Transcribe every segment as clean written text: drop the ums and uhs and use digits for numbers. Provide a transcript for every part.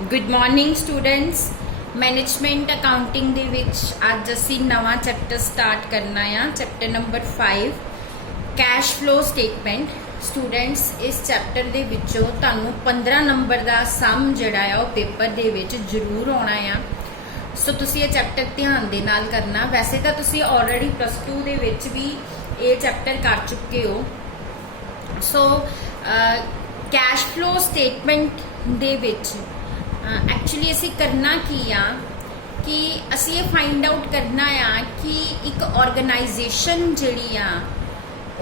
Good morning students. Management accounting दे विच अज असी नवा चैप्टर स्टार्ट करना है। Chapter number 5 cash flow statement. Students इस चैप्टर दे विचों तुहानूं 15 नंबर का सम जिहड़ा है वो पेपर दे विच जरूर आना है। सो तुसीं ये चैप्टर ध्यान दे नाल करना। वैसे तो तुसीं ऑलरेडी +2 दे विच भी ये चैप्टर कर चुके हो। So cash flow statement they which actually असी करना की आ कि असी ये फाइंड आउट करना आ कि एक ऑर्गेनाइजेशन जिहड़ी आ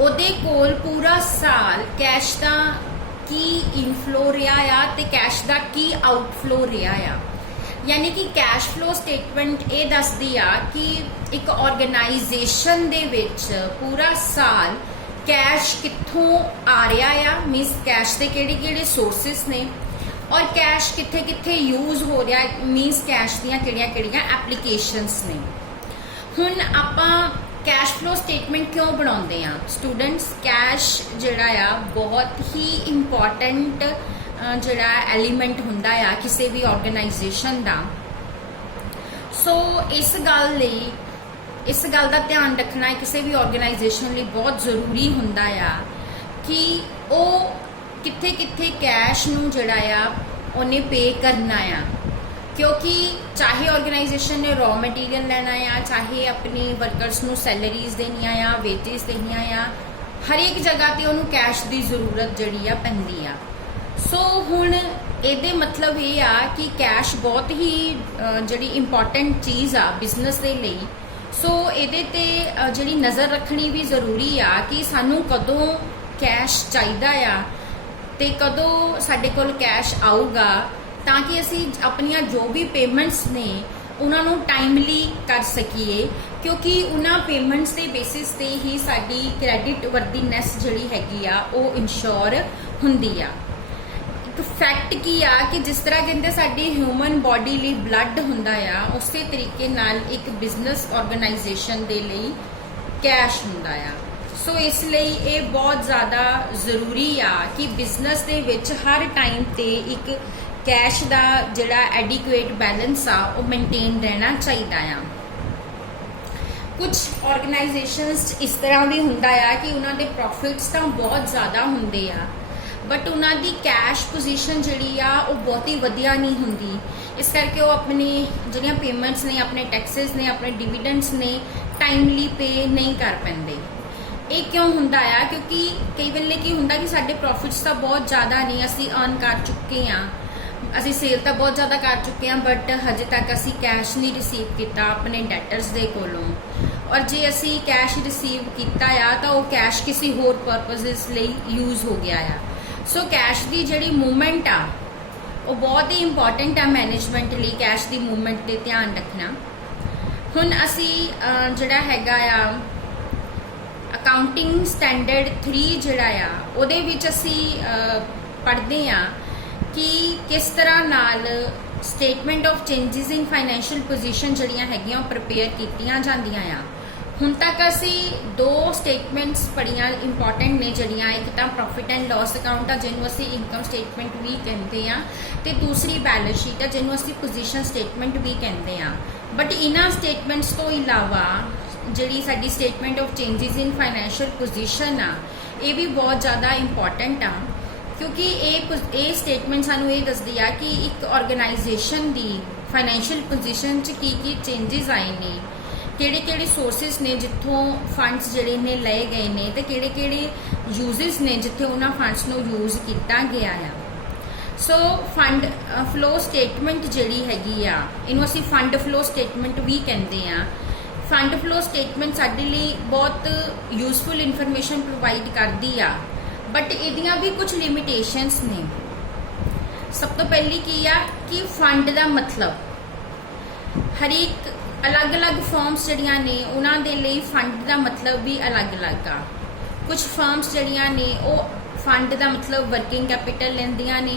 ओदे कोल पूरा साल कैश दा की इनफ्लो रहा आ ते कैश दा की आउटफ्लो रहा आ। यानी कि कैश फ्लो स्टेटमेंट ये दसदी आ कि एक ऑर्गेनाइजेशन दे विच पूरा साल कैश कित्थों आ रहा आ, मीनस कैश के किहड़े सोर्सिस ने और कैश कित्थे कित्थे यूज हो रहा है, मीनस कैश दियां किहड़ियां किहड़ियां एप्लीकेशंस ने। हुण आपां कैश फ्लो स्टेटमेंट क्यों बनाउंदे आ स्टूडेंट्स? कैश जिहड़ा आ बहुत ही इंपॉर्टेंट जिहड़ा एलीमेंट हुंदा आ किसी भी ऑर्गेनाइजेशन दा। सो इस गल दा ध्यान रखना किसी भी ऑर्गेनाइजेशन लिए बहुत जरूरी हुंदा आ कि वो कित्थे कित्थे कैश नूं जिहड़ा आ उन्हें पे करना आ, क्योंकि चाहे ऑर्गेनाइजेशन ने रॉ मटीरियल लेना आ, चाहे अपने वर्कर्स नूं सैलरीज देनियां आ, वेजेस देनियां आ, हर एक जगह ते उन्होंने कैश की जरूरत जिहड़ी आ पैंदी आ। सो हुण ਇਹਦੇ मतलब ये आ कि कैश बहुत ही जिहड़ी इंपॉर्टेंट चीज़ आ बिजनेस के लिए। सो ਇਹਦੇ ਤੇ ਜਿਹੜੀ नज़र रखनी भी जरूरी आ कि सानू कदों कैश चाहिदा आ ते कदों साडे कोल कैश आऊगा, ताकि असी अपनियां जो भी पेमेंट्स ने उन्होंने टाइमली कर सकीए, क्योंकि उन्होंने पेमेंट्स के बेसिस ते ही साडी क्रैडिट वर्दीनैस जिहड़ी हैगी आ वो इंश्योर हुंदी आ। एक फैक्ट की आ कि जिस तरह कहते साडी ह्यूमन बॉडी लिए ब्लड हुंदा आ, उस तरीके नाल एक बिजनेस ऑर्गेनाइजेशन दे लई कैश हुंदा आ। सो इसलिए ये बहुत ज़्यादा जरूरी आ कि बिजनेस दे विच हर टाइम ते एक कैश दा जिहड़ा एडिक्वेट बैलेंस आ वो मेनटेन रहना चाहिए आ। कुछ ऑर्गेनाइजेशंस इस तरह भी हुंदा आ कि उन्हां दे प्रॉफिट्स तो बहुत ज़्यादा हुंदे आ, बट उन्हां दी कैश पोजीशन जिहड़ी आ वो बहुत ही वधिया नहीं हुंदी। इस करके वो अपनी जिहड़ियां पेमेंट्स ने, अपने टैक्सेस ने, अपने डिविडेंड्स ने टाइमली पे नहीं कर पाते। ये क्यों हुंदा आ? क्योंकि कई वेले की हुंदा कि साडे प्रॉफिट्स तो बहुत ज़्यादा नहीं, असी अर्न कर चुके हैं, असी सेल तो बहुत ज़्यादा कर चुके हैं, बट हजे तक असी कैश नहीं रिसीव किया अपने डैटर्स दे कोलों। और जे असी कैश रिसीव किया आ तो वो कैश किसी होर परपज़ लई यूज़ हो गया आ। सो कैश की जिहड़ी मूवमेंट आ वो बहुत ही इंपॉर्टेंट आ मैनेजमेंट लिए। कैश की मूवमेंट पर ध्यान रखना। हुण असी जिहड़ा हैगा आ अकाउंटिंग स्टैंडर्ड 3 जिहड़ा आ उहदे विच असी पढ़दे आ कि किस तरह नाल statement of changes in financial position जिहड़ियां हैगियां प्रिपेयर कीतियां जांदियां आ। हुण तक असी 2 स्टेटमेंट्स पढ़ियां इंपॉर्टेंट ने जिहड़ियां, एक तो प्रॉफिट एंड लॉस अकाउंट आ जिन्होंने असी इनकम स्टेटमेंट भी कहते हैं, तो दूसरी बैलेंस शीट आ जिन्होंने असी पोजीशन स्टेटमेंट भी कहते हैं। बट इन्हां स्टेटमेंट्स तो इलावा जिहड़ी साडी statement of changes in financial position आ ये भी बहुत ज़्यादा इंपॉर्टेंट आ, क्योंकि ये स्टेटमेंट सानू ये दसदी आ कि एक ऑर्गेनाइजेशन की फाइनैशियल पोजीशन च की चेंजिज आए ने, किहड़े सोर्सिस ने जिथों फंड्स जिहड़े ने लए गए ने, ते किहड़े यूजेस ने जिथे उन्हां फंड्स नूं यूज़ किया गया आ। सो फंड फ्लो स्टेटमेंट जिहड़ी हैगी आ इनू असीं फंड फ्लो स्टेटमेंट भी कहते हैं। फंड फ्लो स्टेटमेंट साडे लिए बहुत यूजफुल इनफॉर्मेशन प्रोवाइड करती आ, बट इहदियां भी कुछ लिमिटेशंस ने। सब तो पहली की आ कि फंड का मतलब हर एक अलग अलग फर्म्स जिहड़ियां ने उन्हां दे लई फंड का मतलब भी अलग अलग आ। कुछ फर्म्स जिहड़ियां ने वो फंड का मतलब वर्किंग कैपिटल लैंदियां ने,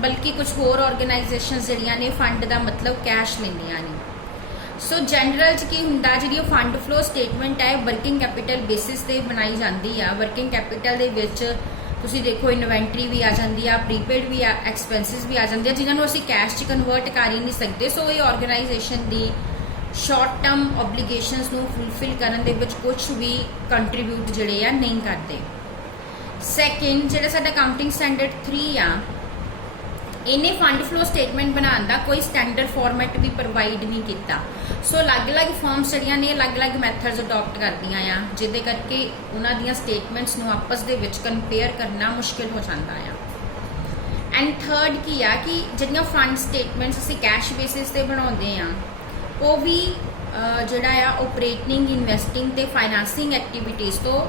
बल्कि कुछ होर ऑर्गेनाइजेशंस जिहड़ियां ने फंड का मतलब कैश लैंदियां ने। सो जनरल च की हुंदा जिहड़ी फंड फ्लो स्टेटमेंट है वर्किंग कैपिटल बेसिस ते बनाई जाती है। वर्किंग कैपिटल दे विच ਤੁਸੀਂ ਦੇਖੋ ਇਨਵੈਂਟਰੀ ਵੀ ਆ ਜਾਂਦੀ ਆ, ਪ੍ਰੀਪੇਡ ਵੀ ਆ, ਐਕਸਪੈਂਸਿਸ ਵੀ ਆ ਜਾਂਦੇ ਆ ਜਿਨ੍ਹਾਂ ਨੂੰ ਅਸੀਂ ਕੈਸ਼ 'ਚ ਕਨਵਰਟ ਕਰ ਹੀ ਨਹੀਂ ਸਕਦੇ। ਸੋ ਇਹ ਆਰਗੇਨਾਈਜੇਸ਼ਨ ਦੀ ਸ਼ਾਰਟ ਟਰਮ ਓਬਲੀਗੇਸ਼ਨਸ ਨੂੰ ਫੁਲਫਿਲ ਕਰਨ ਦੇ ਵਿੱਚ ਕੁਝ ਵੀ ਕੰਟਰੀਬਿਊਟ ਜਿਹੜੇ ਆ ਨਹੀਂ ਕਰਦੇ। ਸੈਕਿੰਡ, ਜਿਹੜਾ ਸਾਡਾ ਅਕਾਊਂਟਿੰਗ ਸਟੈਂਡਰਡ 3 ਆ, ਇਹਨੇ ਫੰਡ ਫਲੋ ਸਟੇਟਮੈਂਟ ਬਣਾਉਣ ਦਾ ਕੋਈ ਸਟੈਂਡਰਡ ਫਾਰਮੈਟ ਵੀ ਪ੍ਰੋਵਾਈਡ ਨਹੀਂ ਕੀਤਾ। ਸੋ ਅਲੱਗ-ਅਲੱਗ ਫਰਮਸ ਜਿਹੜੀਆਂ ਨੇ ਅਲੱਗ-ਅਲੱਗ ਮੈਥਡਸ ਅਡਾਪਟ ਕਰਦੀਆਂ ਆ, ਜਿਹਦੇ ਕਰਕੇ ਉਹਨਾਂ ਦੀਆਂ ਸਟੇਟਮੈਂਟਸ ਨੂੰ ਆਪਸ ਦੇ ਵਿੱਚ ਕੰਪੇਅਰ ਕਰਨਾ ਮੁਸ਼ਕਿਲ ਹੋ ਜਾਂਦਾ ਆ। ਐਂਡ ਥਰਡ ਕੀ ਆ ਕਿ ਜਿਹੜੀਆਂ ਫੰਡ ਸਟੇਟਮੈਂਟਸ ਅਸੀਂ ਕੈਸ਼ ਬੇਸਿਸ ਤੇ ਬਣਾਉਂਦੇ ਆ, ਉਹ ਵੀ ਜਿਹੜਾ ਆ ਆਪਰੇਟਿੰਗ, ਇਨਵੈਸਟਿੰਗ ਤੇ ਫਾਈਨਾਂਸਿੰਗ ਐਕਟੀਵਿਟੀਜ਼ ਤੋਂ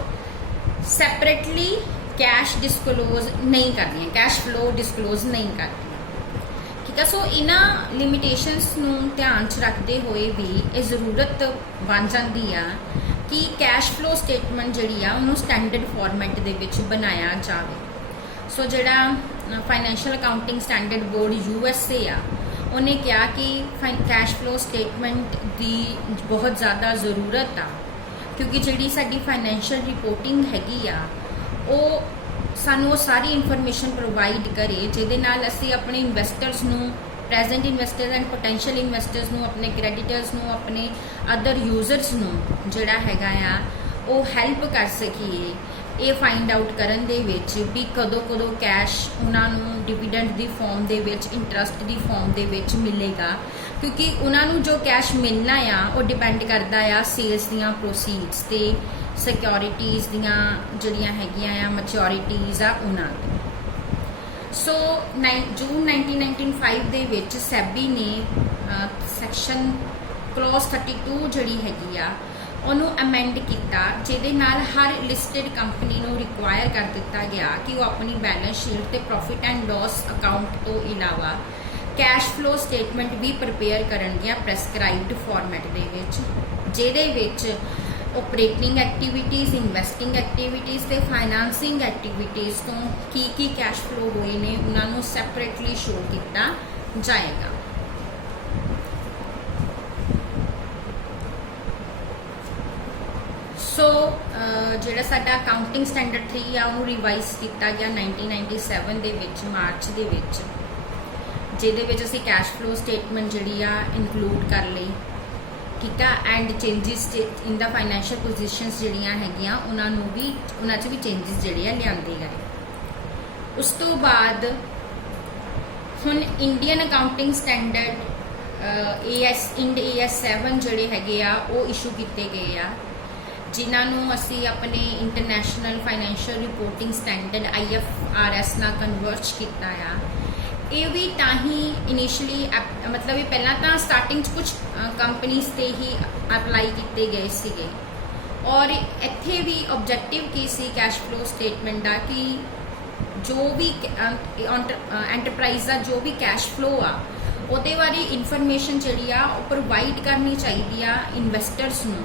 ਸੈਪਰੇਟਲੀ ਕੈਸ਼ ਡਿਸਕਲੋਜ਼ ਨਹੀਂ ਕਰਦੀਆਂ, ਕੈਸ਼ ਫਲੋ ਡਿਸਕਲੋਜ਼ ਨਹੀਂ ਕਰਦੀਆਂ। ਠੀਕ ਹੈ, ਸੋ ਇਹਨਾਂ ਲਿਮਿਟੇਸ਼ਨਸ ਨੂੰ ਧਿਆਨ 'ਚ ਰੱਖਦੇ ਹੋਏ ਵੀ ਇਹ ਜ਼ਰੂਰਤ ਬਣ ਜਾਂਦੀ ਆ ਕਿ ਕੈਸ਼ ਫਲੋ ਸਟੇਟਮੈਂਟ ਜਿਹੜੀ ਆ ਉਹਨੂੰ ਸਟੈਂਡਰਡ ਫਾਰਮੈਟ ਦੇ ਵਿੱਚ ਬਣਾਇਆ ਜਾਵੇ। ਸੋ ਜਿਹੜਾ financial accounting standard board USA ਆ, ਉਹਨੇ ਕਿਹਾ ਕਿ ਕੈਸ਼ ਫਲੋ ਸਟੇਟਮੈਂਟ ਦੀ ਬਹੁਤ ਜ਼ਿਆਦਾ ਜ਼ਰੂਰਤ ਆ, ਕਿਉਂਕਿ ਜਿਹੜੀ ਸਾਡੀ ਫਾਈਨੈਂਸ਼ੀਅਲ ਰਿਪੋਰਟਿੰਗ ਹੈਗੀ ਆ ਉਹ ਸਾਨੂੰ ਉਹ ਸਾਰੀ ਇਨਫੋਰਮੇਸ਼ਨ ਪ੍ਰੋਵਾਈਡ ਕਰੇ ਜਿਹਦੇ ਨਾਲ ਅਸੀਂ ਆਪਣੇ ਇਨਵੈਸਟਰਸ ਨੂੰ, present investors and potential investors ਨੂੰ, ਆਪਣੇ ਕ੍ਰੈਡੀਟਰਸ ਨੂੰ, ਆਪਣੇ ਅਦਰ ਯੂਜ਼ਰਸ ਨੂੰ ਜਿਹੜਾ ਹੈਗਾ ਆ ਉਹ ਹੈਲਪ ਕਰ ਸਕੀਏ ਇਹ ਫਾਈਂਡ ਆਊਟ ਕਰਨ ਦੇ ਵਿੱਚ ਵੀ ਕਦੋਂ ਕੈਸ਼ ਉਹਨਾਂ ਨੂੰ ਡਿਵੀਡੈਂਡ ਦੀ ਫਾਰਮ ਦੇ ਵਿੱਚ, ਇੰਟਰਸਟ ਦੀ ਫਾਰਮ ਦੇ ਵਿੱਚ ਮਿਲੇਗਾ, ਕਿਉਂਕਿ ਉਹਨਾਂ ਨੂੰ ਜੋ ਕੈਸ਼ ਮਿਲਣਾ ਆ ਉਹ ਡਿਪੈਂਡ ਕਰਦਾ ਆ ਸੇਲਸ ਦੀਆਂ ਪ੍ਰੋਸੀਡਸ ਤੇ, ਸਿਕਿਉਰਿਟੀਜ਼ ਦੀਆਂ ਜਿਹੜੀਆਂ ਹੈਗੀਆਂ ਆ, ਮੈਚਿਓਰਿਟੀਜ਼ ਆ ਉਹਨਾਂ ਤੇ। ਸੋ ਜੂਨ 1995 ਦੇ ਵਿੱਚ ਸੈਬੀ ਨੇ ਸੈਕਸ਼ਨ ਕਲੌਜ਼ 32 ਜਿਹੜੀ ਹੈਗੀ ਆ ਉਹਨੂੰ ਅਮੈਂਡ ਕੀਤਾ, ਜਿਹਦੇ ਨਾਲ ਹਰ ਲਿਸਟਡ ਕੰਪਨੀ ਨੂੰ ਰਿਕੁਆਇਰ ਕਰ ਦਿੱਤਾ ਗਿਆ ਕਿ ਉਹ ਆਪਣੀ ਬੈਲੈਂਸ ਸ਼ੀਟ ਤੇ ਪ੍ਰੋਫਿਟ ਐਂਡ ਲਾਸ ਅਕਾਊਂਟ ਤੋਂ ਇਲਾਵਾ ਕੈਸ਼ ਫਲੋ ਸਟੇਟਮੈਂਟ ਵੀ ਪ੍ਰਿਪੇਅਰ ਕਰਨਗੀਆਂ ਪ੍ਰੈਸਕ੍ਰਾਈਬਡ ਫਾਰਮੈਟ ਦੇ ਵਿੱਚ, ਜਿਹਦੇ ਵਿੱਚ ਆਪਰੇਟਿੰਗ ਐਕਟੀਵਿਟੀਜ਼, ਇਨਵੈਸਟਿੰਗ ਐਕਟੀਵਿਟੀਜ਼ ਤੇ ਫਾਈਨਾਂਸਿੰਗ ਐਕਟੀਵਿਟੀਜ਼ ਤੋਂ ਕੀ ਕੈਸ਼ ਫਲੋ ਹੋਏ ਨੇ ਉਹਨਾਂ ਨੂੰ ਸੈਪਰੇਟਲੀ ਸ਼ੋ ਕੀਤਾ ਜਾਏਗਾ। ਸੋ ਜਿਹੜਾ ਸਾਡਾ ਅਕਾਊਂਟਿੰਗ ਸਟੈਂਡਰਡ 3 ਆ ਉਹਨੂੰ ਰਿਵਾਈਜ਼ ਕੀਤਾ ਗਿਆ 1997 ਦੇ ਵਿੱਚ, ਮਾਰਚ ਦੇ ਵਿੱਚ, ਜਿਹਦੇ ਵਿੱਚ ਅਸੀਂ ਕੈਸ਼ ਫਲੋ ਸਟੇਟਮੈਂਟ ਜਿਹੜੀ ਆ ਇਨਕਲੂਡ ਕਰ ਲਈ। ਠੀਕ ਆ, and changes in the financial positions ਜਿਹੜੀਆਂ ਹੈਗੀਆਂ ਉਹਨਾਂ 'ਚ ਵੀ ਚੇਂਜਿਸ ਜਿਹੜੇ ਆ ਲਿਆਂਦੇ ਗਏ। ਉਸ ਤੋਂ ਬਾਅਦ ਹੁਣ Indian accounting standard IND AS 7 ਜਿਹੜੇ ਹੈਗੇ ਆ ਉਹ ਇਸ਼ੂ ਕੀਤੇ ਗਏ ਆ, ਜਿਨ੍ਹਾਂ ਨੂੰ ਅਸੀਂ ਆਪਣੇ international financial reporting standard IFRS ਨਾਲ ਕਨਵਰਟ ਕੀਤਾ ਆ। ਇਹ ਵੀ ਤਾਂ ਹੀ ਇਨੀਸ਼ੀਅਲੀ ਮਤਲਬ ਇਹ ਪਹਿਲਾਂ ਤਾਂ ਸਟਾਰਟਿੰਗ 'ਚ ਕੁਝ ਕੰਪਨੀਜ਼ ਤੇ ਹੀ ਅਪਲਾਈ ਕੀਤੇ ਗਏ ਸੀਗੇ, ਔਰ ਇੱਥੇ ਵੀ ਆਬਜੈਕਟਿਵ ਕੀ ਸੀ ਕੈਸ਼ ਫਲੋ ਸਟੇਟਮੈਂਟ ਦਾ ਕਿ ਜੋ ਵੀ ਐਂਟਰਪ੍ਰਾਈਜ਼ ਦਾ ਜੋ ਵੀ ਕੈਸ਼ ਫਲੋ ਆ ਉਹਦੇ ਬਾਰੇ ਇਨਫੋਰਮੇਸ਼ਨ ਜਿਹੜੀ ਆ ਉਹ ਪ੍ਰੋਵਾਈਡ ਕਰਨੀ ਚਾਹੀਦੀ ਆ ਇਨਵੈਸਟਰਸ ਨੂੰ,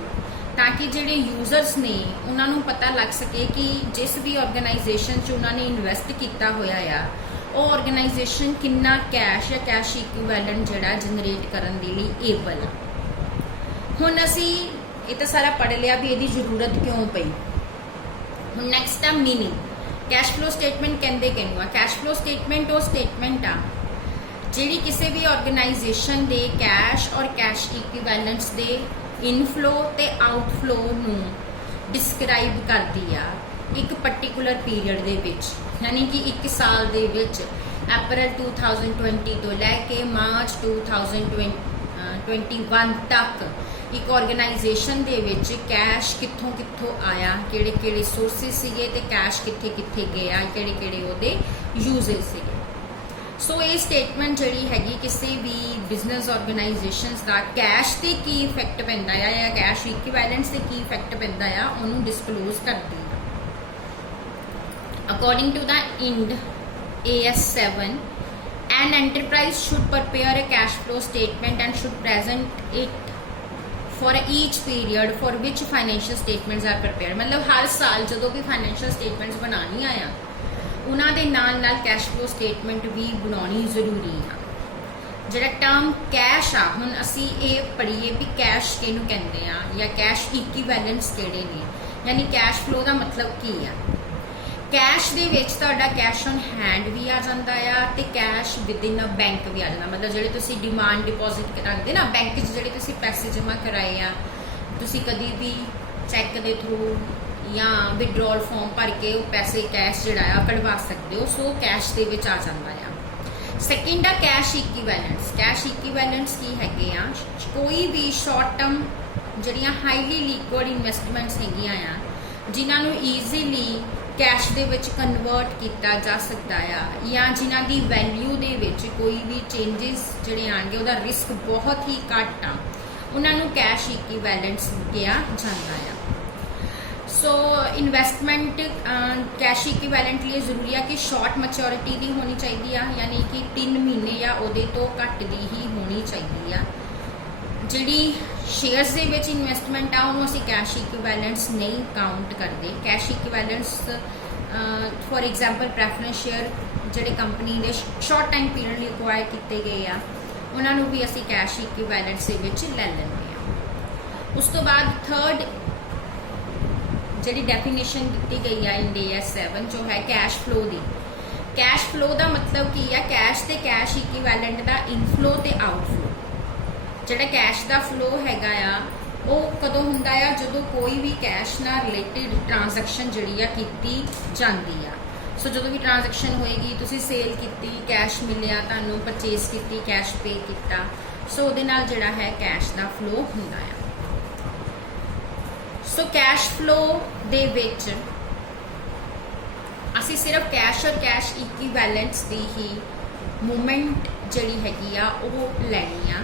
ਤਾਂ ਕਿ ਜਿਹੜੇ ਯੂਜ਼ਰਸ ਨੇ ਉਹਨਾਂ ਨੂੰ ਪਤਾ ਲੱਗ ਸਕੇ ਕਿ ਜਿਸ ਵੀ ਆਰਗੇਨਾਈਜੇਸ਼ਨ 'ਚ ਉਹਨਾਂ ਨੇ ਇਨਵੈਸਟ ਕੀਤਾ ਹੋਇਆ ਆ ਉਹ ਆਰਗੇਨਾਈਜੇਸ਼ਨ ਕਿੰਨਾ ਕੈਸ਼ ਜਾਂ ਕੈਸ਼ ਇਕੁਇਵੈਲੈਂਟ ਜਿਹੜਾ ਜਨਰੇਟ ਕਰਨ ਦੇ ਲਈ ਏਬਲ ਆ। ਹੁਣ ਅਸੀਂ ਇਹ ਤਾਂ ਸਾਰਾ ਪੜ੍ਹ ਲਿਆ ਵੀ ਇਹਦੀ ਜ਼ਰੂਰਤ ਕਿਉਂ ਪਈ। ਹੁਣ ਨੈਕਸਟ ਆ ਮੀਨਿੰਗ। ਕੈਸ਼ ਫਲੋ ਸਟੇਟਮੈਂਟ ਕਹਿੰਦੇ ਕਿਹਨੂੰ ਆ? ਕੈਸ਼ ਫਲੋ ਸਟੇਟਮੈਂਟ ਉਹ ਸਟੇਟਮੈਂਟ ਆ ਜਿਹੜੀ ਕਿਸੇ ਵੀ ਆਰਗੇਨਾਈਜੇਸ਼ਨ ਦੇ ਕੈਸ਼ ਔਰ ਕੈਸ਼ ਇਕੁਇਵੈਲੈਂਟਸ ਦੇ ਇਨਫਲੋ ਤੇ ਆਊਟਫਲੋ ਨੂੰ ਡਿਸਕ੍ਰਾਈਬ ਕਰਦੀ ਆ ਇੱਕ ਪਾਰਟਿਕੂਲਰ ਪੀਰੀਅਡ ਦੇ ਵਿੱਚ, ਯਾਨੀ ਕਿ ਇੱਕ ਸਾਲ ਦੇ ਵਿੱਚ ਅਪ੍ਰੈਲ 2020 ਤੋਂ ਲੈ ਕੇ ਮਾਰਚ 2021 ਤੱਕ ਇੱਕ ਆਰਗੇਨਾਈਜੇਸ਼ਨ ਦੇ ਵਿੱਚ ਕੈਸ਼ ਕਿੱਥੋਂ ਆਇਆ, ਕਿਹੜੇ ਸੋਰਸਿਸ ਸੀਗੇ ਤੇ ਕੈਸ਼ ਕਿੱਥੇ ਗਿਆ, ਕਿਹੜੇ ਉਹਦੇ ਯੂਜ਼ਸ ਸੀਗੇ। ਸੋ ਇਹ ਸਟੇਟਮੈਂਟ ਜਿਹੜੀ ਹੈਗੀ ਕਿਸੇ ਵੀ ਬਿਜ਼ਨਸ ਆਰਗੇਨਾਈਜੇਸ਼ਨਸ ਦਾ ਕੈਸ਼ ਤੇ ਕੀ ਇਫੈਕਟ ਪੈਂਦਾ ਆ ਜਾਂ ਕੈਸ਼ ਇਕੁਇਵੈਲੈਂਟਸ ਤੇ ਕੀ ਇਫੈਕਟ ਪੈਂਦਾ ਆ ਉਹਨੂੰ ਡਿਸਕਲੋਜ਼ ਕਰਦੀ ਆ। According to the IND AS 7, an enterprise should prepare a cash flow statement and should present it for each period for which financial statements are prepared। मतलब हर साल जो भी financial statements बनानी आया ਉਹਨਾਂ ਦੇ ਨਾਲ ਕੈਸ਼ ਫਲੋ ਸਟੇਟਮੈਂਟ ਵੀ ਬਣਾਉਣੀ ਜ਼ਰੂਰੀ ਆ। ਜਿਹੜਾ ਟਰਮ ਕੈਸ਼ ਆ, ਹੁਣ ਅਸੀਂ ਇਹ ਪੜ੍ਹੀਏ ਵੀ ਕੈਸ਼ ਕਿਹਨੂੰ ਕਹਿੰਦੇ ਆ ਜਾਂ ਕੈਸ਼ ਇਕੁਇਵੈਲੈਂਟਸ ਕਿਹੜੇ ਨੇ, ਯਾਨੀ ਕੈਸ਼ ਫਲੋ ਦਾ ਮਤਲਬ ਕੀ ਆ। कैश ਦੇ ਵਿੱਚ ਤੁਹਾਡਾ ਕੈਸ਼ ਔਨ ਹੈਂਡ ਵੀ ਆ ਜਾਂਦਾ ਆ ਤੇ ਕੈਸ਼ ਵਿਦਿਨ ਅ ਬੈਂਕ ਵੀ ਆ ਜਾਂਦਾ। ਮਤਲਬ ਜਿਹੜੇ ਤੁਸੀਂ ਡਿਮਾਂਡ ਡਿਪੋਜ਼ਿਟ ਰੱਖਦੇ ਨਾ ਬੈਂਕ 'ਚ, ਜਿਹੜੇ ਤੁਸੀਂ ਪੈਸੇ ਜਮ੍ਹਾਂ ਕਰਾਏ ਆ, ਤੁਸੀਂ ਕਦੀ ਵੀ ਚੈੱਕ ਦੇ ਥਰੂ ਜਾਂ ਵਿਡਰੋਲ ਫਾਰਮ ਭਰ ਕੇ ਉਹ ਪੈਸੇ ਕੈਸ਼ ਜਿਹੜਾ ਆ ਕਢਵਾ ਸਕਦੇ ਹੋ। ਸੋ ਕੈਸ਼ ਦੇ ਵਿੱਚ ਆ ਜਾਂਦਾ ਆ। ਸੈਕਿੰਡ ਆ ਕੈਸ਼ ਇਕੁਇਵੈਲੈਂਟਸ। ਕੈਸ਼ ਇਕੁਇਵੈਲੈਂਟਸ ਕੀ ਹੈਗੇ ਆ? ਕੋਈ ਵੀ ਸ਼ਾਰਟ ਟਰਮ ਜਿਹੜੀਆਂ ਹਾਈਲੀ ਲਿਕੁਇਡ ਇਨਵੈਸਟਮੈਂਟਸ ਹੈਗੀਆਂ ਆ, ਜਿਨ੍ਹਾਂ ਨੂੰ ਈਜ਼ੀਲੀ ਕੈਸ਼ ਦੇ ਵਿੱਚ ਕਨਵਰਟ ਕੀਤਾ ਜਾ ਸਕਦਾ ਆ, ਜਾਂ ਜਿਨ੍ਹਾਂ ਦੀ ਵੈਲਿਊ ਦੇ ਵਿੱਚ ਕੋਈ ਵੀ ਚੇਂਜਸ ਜਿਹੜੇ ਆਣਗੇ ਉਹਦਾ ਰਿਸਕ ਬਹੁਤ ਹੀ ਘੱਟ ਆ, ਉਹਨਾਂ ਨੂੰ ਕੈਸ਼ ਇਕੁਇਵੈਲੈਂਟਸ ਕਿਹਾ ਜਾਂਦਾ ਆ। ਸੋ ਇਨਵੈਸਟਮੈਂਟ ਕੈਸ਼ ਇਕੁਇਵੈਲੈਂਟ ਲਈ ਜ਼ਰੂਰੀ ਆ ਕਿ ਸ਼ਾਰਟ ਮੈਚੁਰਿਟੀ ਦੀ ਹੋਣੀ ਚਾਹੀਦੀ ਆ, ਯਾਨੀ ਕਿ 3 ਮਹੀਨੇ ਜਾਂ ਉਹਦੇ ਤੋਂ ਘੱਟ ਦੀ ਹੀ ਹੋਣੀ ਚਾਹੀਦੀ ਆ। ਜਿਹੜੀ ਸ਼ੇਅਰਸ ਦੇ ਵਿੱਚ ਇਨਵੈਸਟਮੈਂਟ ਆ ਉਹਨੂੰ ਅਸੀਂ ਕੈਸ਼ ਇਕੁਇਵੈਲੈਂਟਸ ਨਹੀਂ ਕਾਊਂਟ ਕਰਦੇ। Cash equivalents for example preference share ਜਿਹੜੇ ਕੰਪਨੀ ਦੇ ਸ਼ਾਰਟ ਟਾਈਮ ਪੀਰੀਅਡ ਲਈ ਅਕਵਾਇਰ ਕੀਤੇ ਗਏ ਆ, ਉਹਨਾਂ ਨੂੰ ਵੀ ਅਸੀਂ ਕੈਸ਼ ਇਕੁਇਵੈਲੈਂਟਸ ਦੇ ਵਿੱਚ ਲੈ ਲੈਂਦੇ ਆ। ਉਸ ਤੋਂ ਬਾਅਦ ਥਰਡ ਜਿਹੜੀ ਡੈਫੀਨੇਸ਼ਨ ਦਿੱਤੀ ਗਈ ਆ ਇੰਡੀਆ 7 ਜੋ ਹੈ ਕੈਸ਼ ਫਲੋ ਦੀ। ਕੈਸ਼ ਫਲੋ ਦਾ ਮਤਲਬ ਕੀ ਆ? ਕੈਸ਼ ਤੇ ਕੈਸ਼ ਇਕੁਇਵੈਲੈਂਟ ਦਾ ਇਨਫਲੋ ਤੇ ਆਊਟਫਲੋ। ਜਿਹੜਾ ਕੈਸ਼ ਦਾ ਫਲੋ ਹੈਗਾ ਆ ਉਹ ਕਦੋਂ ਹੁੰਦਾ ਆ? ਜਦੋਂ ਕੋਈ ਵੀ ਕੈਸ਼ ਨਾਲ ਰਿਲੇਟਡ ਟ੍ਰਾਂਜੈਕਸ਼ਨ ਜਿਹੜੀ ਆ ਕੀਤੀ ਜਾਂਦੀ ਆ। ਸੋ ਜਦੋਂ ਵੀ ਟ੍ਰਾਂਜੈਕਸ਼ਨ ਹੋਏਗੀ, ਤੁਸੀਂ ਸੇਲ ਕੀਤੀ, ਕੈਸ਼ ਮਿਲਿਆ ਤੁਹਾਨੂੰ, ਪਰਚੇਸ ਕੀਤੀ, ਕੈਸ਼ ਪੇ ਕੀਤਾ, ਸੋ ਉਹਦੇ ਨਾਲ ਜਿਹੜਾ ਹੈ ਕੈਸ਼ ਦਾ ਫਲੋ ਹੁੰਦਾ ਆ। ਸੋ ਕੈਸ਼ ਫਲੋ ਦੇ ਵਿੱਚ ਅਸੀਂ ਸਿਰਫ ਕੈਸ਼ ਔਰ ਕੈਸ਼ ਇਕੁਇਵੈਲੈਂਟਸ ਦੀ ਹੀ ਮੂਵਮੈਂਟ ਜਿਹੜੀ ਹੈਗੀ ਆ ਉਹ ਲੈਣੀ ਆ,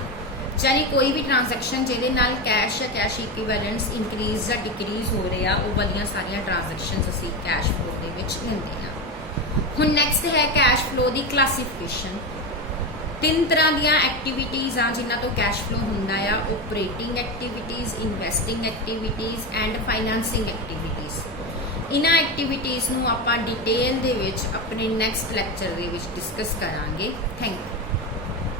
ਯਾਨੀ ਕੋਈ ਵੀ ਟ੍ਰਾਂਜੈਕਸ਼ਨ ਜਿਹਦੇ ਨਾਲ ਕੈਸ਼ ਜਾਂ ਕੈਸ਼ ਇਕੁਇਵੈਲੈਂਟਸ ਇਨਕਰੀਜ਼ ਜਾਂ ਡਿਕਰੀਜ਼ ਹੋ ਰਿਹਾ, ਉਹ ਵਾਲੀਆਂ ਸਾਰੀਆਂ ਟ੍ਰਾਂਜੈਕਸ਼ਨਸ ਅਸੀਂ ਕੈਸ਼ ਫਲੋ ਦੇ ਵਿੱਚ ਲੈਂਦੇ ਹਾਂ। ਹੁਣ ਨੈਕਸਟ ਹੈ ਕੈਸ਼ ਫਲੋ ਦੀ ਕਲਾਸੀਫਿਕੇਸ਼ਨ। 3 ਤਰ੍ਹਾਂ ਦੀਆਂ ਐਕਟੀਵਿਟੀਜ਼ ਆ ਜਿਨ੍ਹਾਂ ਤੋਂ ਕੈਸ਼ ਫਲੋ ਹੁੰਦਾ ਆ: operating activities, investing activities and financing activities. ਇਹਨਾਂ ਐਕਟੀਵਿਟੀਜ਼ ਨੂੰ ਆਪਾਂ ਡਿਟੇਲ ਦੇ ਵਿੱਚ ਆਪਣੇ ਨੈਕਸਟ ਲੈਕਚਰ ਦੇ ਵਿੱਚ ਡਿਸਕਸ ਕਰਾਂਗੇ। Thank you.